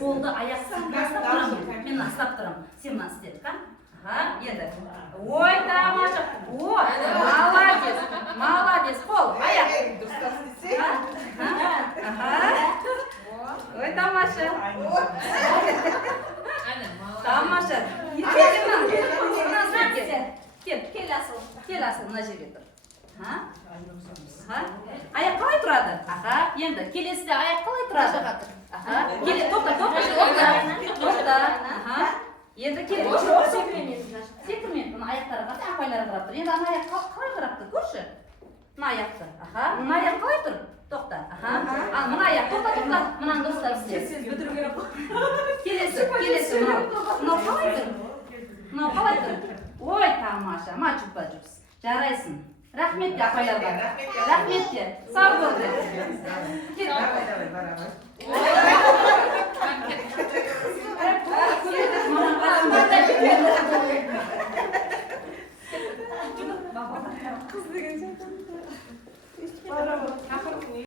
Қолды аяқсыз бастап тұрамын. Мен астап тұрамын. Сен мына істеп, енді. Ой, тамаша. Ой, молодец. Молодец. Қол, аяқ. Ой, тамаша. Тамаша. Кел асыл. Кел асыл, мына жерге тұр. Аяқ қалай тұрады? Енді келесіде аяқ қалай тұрады? Тоқта. Енді келе. Секірмейді. Мұны аяқтары қарсы апайлары қарап тұр. Енді ана аяқ қалай қарап тұр? Көрші. Мұны аяқты. Мұны аяқ қалай тұр? Тоқта. Мұны аяқ. Тоқта. Мұнан достар істе. Келесі. Мынау қалай тұр? Мынау қалай тұр? Ой, тамаша. Мачупа жүпс. Жарайсың. Рахмет апайларға. Рахметке. Сау болды.